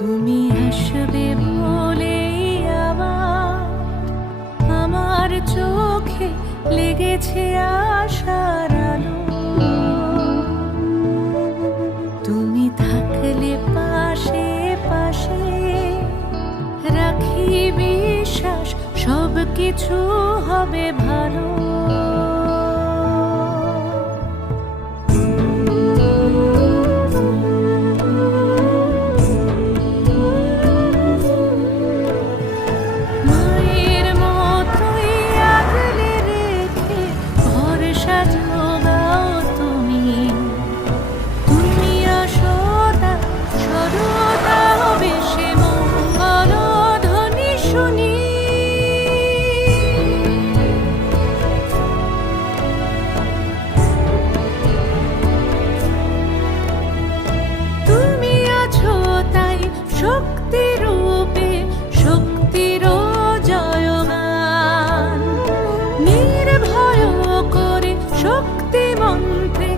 তুমি আসবে বলে আমার আমার চোখে লেগেছে আশার আলো। তুমি থাকলে পাশে পাশে রাখি বিশ্বাস সব কিছু হবে ভালো। শক্তি মন্ত্রে